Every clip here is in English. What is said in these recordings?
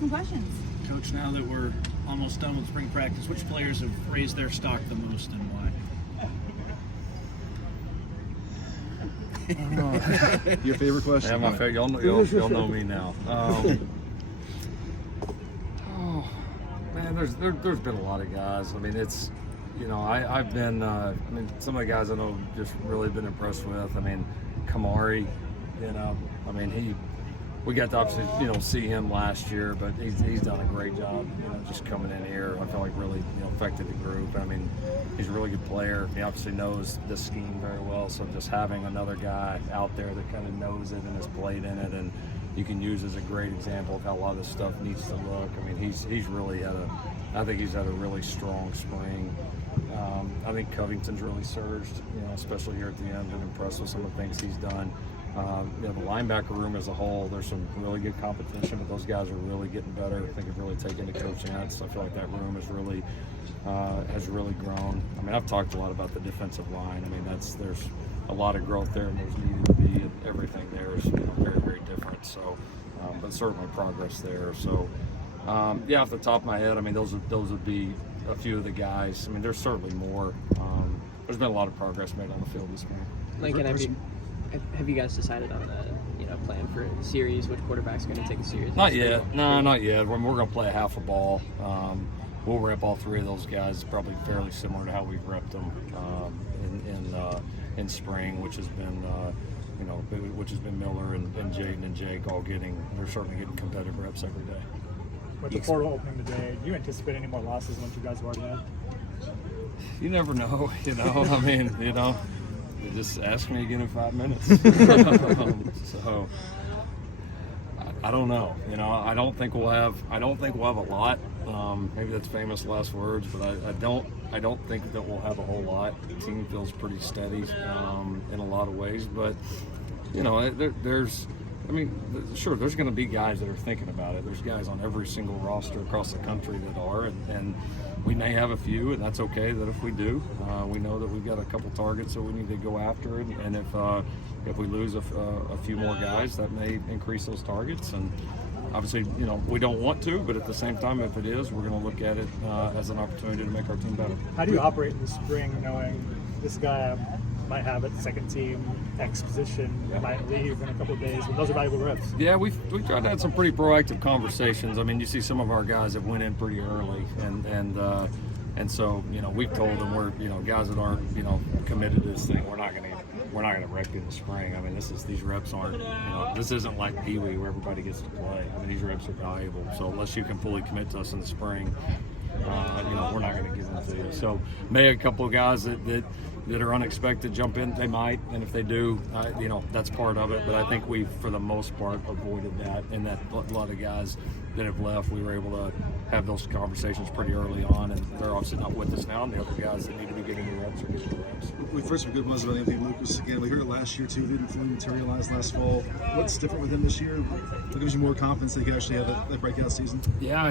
some questions. Coach, now that we're almost done with spring practice, which players have raised their stock the most and why? Your favorite question? Yeah, my favorite. Y'all know me now. Man, there's been a lot of guys. I mean, it's, I've been. Some of the guys I know just really been impressed with. I mean, Kamari. We got to obviously see him last year, but he's done a great job. Just coming in here, I feel like really affected the group. I mean, he's a really good player. He obviously knows the scheme very well. So just having another guy out there that kind of knows it and has played in it, and you can use as a great example of how a lot of this stuff needs to look. I mean, he's really I think he's had a really strong spring. I think Covington's really surged, especially here at the end. Been impressed with some of the things he's done. The linebacker room as a whole, there's some really good competition, but those guys are really getting better. I think have really taken to coaching that. So I feel like that room has really grown. I mean, I've talked a lot about the defensive line. I mean, there's a lot of growth there, and there's needed to be, and everything there is very, very different. So, but certainly progress there. So, off the top of my head, I mean, those would be a few of the guys. I mean, there's certainly more. There's been a lot of progress made on the field this spring. Lincoln, have you guys decided on the plan for a series? Which quarterback's going to take a series? Not yet. No, not yet. We're going to play a half a ball. We'll rep all three of those guys, probably fairly similar to how we've repped them in spring, which has been Miller and Jaden and Jake they're certainly getting competitive reps every day. With the portal opening today, do you anticipate any more losses once you guys have already had? You never know, I mean, you just ask me again in 5 minutes. So I don't know. I don't think we'll have a lot. Maybe that's famous last words, but I don't think that we'll have a whole lot. The team feels pretty steady in a lot of ways, but there's going to be guys that are thinking about it. There's guys on every single roster across the country that are, and we may have a few, and that's okay. That if we do, we know that we've got a couple targets that we need to go after, and if we lose a few more guys, that may increase those targets. And obviously, we don't want to, but at the same time, if it is, we're going to look at it as an opportunity to make our team better. How do you operate in the spring, knowing this guy might have a second team X position, might leave in a couple of days, but those are valuable reps? Yeah, we tried to have some pretty proactive conversations. I mean, you see some of our guys that went in pretty early, and so we've told them we're guys that aren't committed to this thing, we're not going to rep you in the spring. I mean, these reps aren't this isn't like Pee Wee where everybody gets to play. I mean, these reps are valuable. So unless you can fully commit to us in the spring, we're not going to give them to you. So may a couple of guys that are unexpected jump in, they might, and if they do, that's part of it. But I think we've, for the most part, avoided that, and that a lot of guys that have left, we were able to have those conversations pretty early on, and they're obviously not with us now, and the other guys that need to be getting the reps are getting the reps. We first were good ones about Anthony Lucas again. We heard it last year too, didn't fully materialize last fall. What's different with him this year? What gives you more confidence that he can actually have that breakout season? Yeah,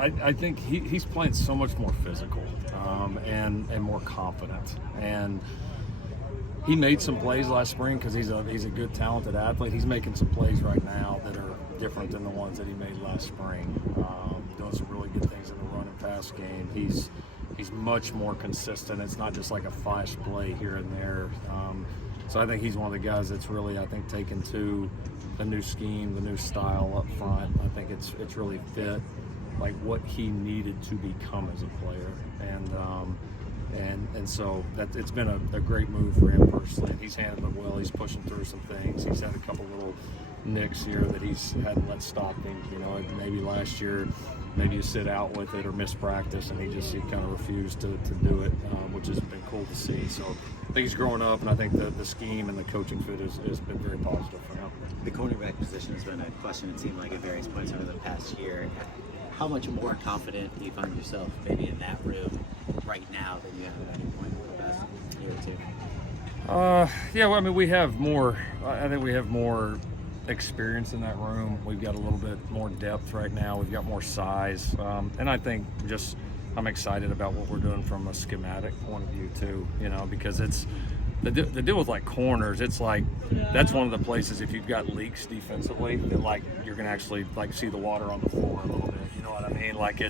I think he's playing so much more physical and more confident. And he made some plays last spring because he's a good, talented athlete. He's making some plays right now that are different than the ones that he made last spring. Doing some really good things in the run and pass game. He's much more consistent. It's not just like a flash play here and there. So I think he's one of the guys that's really, I think, taken to the new scheme, the new style up front. I think it's really fit like what he needed to become as a player, and so that it's been a great move for him personally. He's handled it well. He's pushing through some things. He's had a couple little nicks here that he's hadn't let stop him. Maybe last year, maybe you sit out with it or miss practice, and he kind of refused to do it, which has been cool to see. So I think he's growing up, and I think the scheme and the coaching fit has been very positive for him. The cornerback position has been a question, it seemed like, at various points over the past year. How much more confident do you find yourself maybe in that room right now than you have at any point over the past year or two? We have more. I think we have more experience in that room. We've got a little bit more depth right now. We've got more size, and I think I'm excited about what we're doing from a schematic point of view too. Because the deal with like corners, it's like that's one of the places if you've got leaks defensively that like you're gonna actually like see the water on the floor a little bit. You know what I mean? Like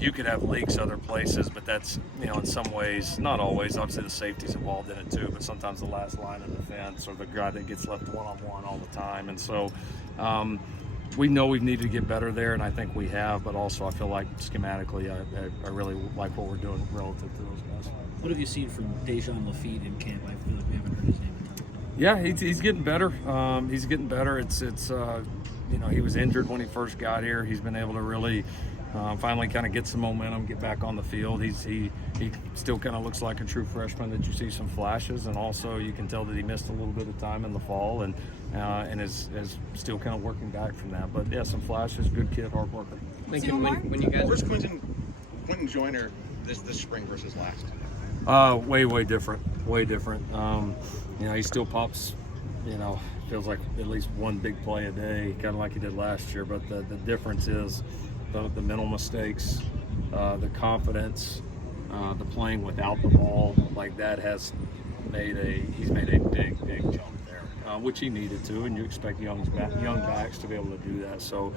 you could have leaks other places, but that's in some ways, not always. Obviously the safety's involved in it too, but sometimes the last line of defense or the guy that gets left one-on-one all the time, and so. We know we need to get better there, and I think we have, but also I feel like schematically I really like what we're doing relative to those guys. What have you seen from Dejan Lafitte in camp? I feel like we haven't heard his name in a couple. Yeah, he's getting better. He's getting better. It's he was injured when he first got here. He's been able to really finally kind of get some momentum, get back on the field. He still kind of looks like a true freshman that you see some flashes, and also you can tell that he missed a little bit of time in the fall and is still kind of working back from that. But yeah, some flashes. Good kid, hard worker. Lincoln, when you guys. Where's Quentin Joyner this spring versus last? Way different. Way different. He still pops. Feels like at least one big play a day, kind of like he did last year. But the difference is the mental mistakes, the confidence, the playing without the ball. Like that he's made a big jump there, which he needed to, and you expect young backs to be able to do that. So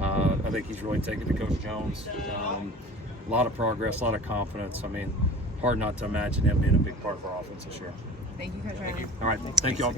I think he's really taken to Coach Jones. A lot of progress, a lot of confidence. I mean, hard not to imagine him being a big part of our offense this year. Thank you, Coach Riley. All right, thank you all.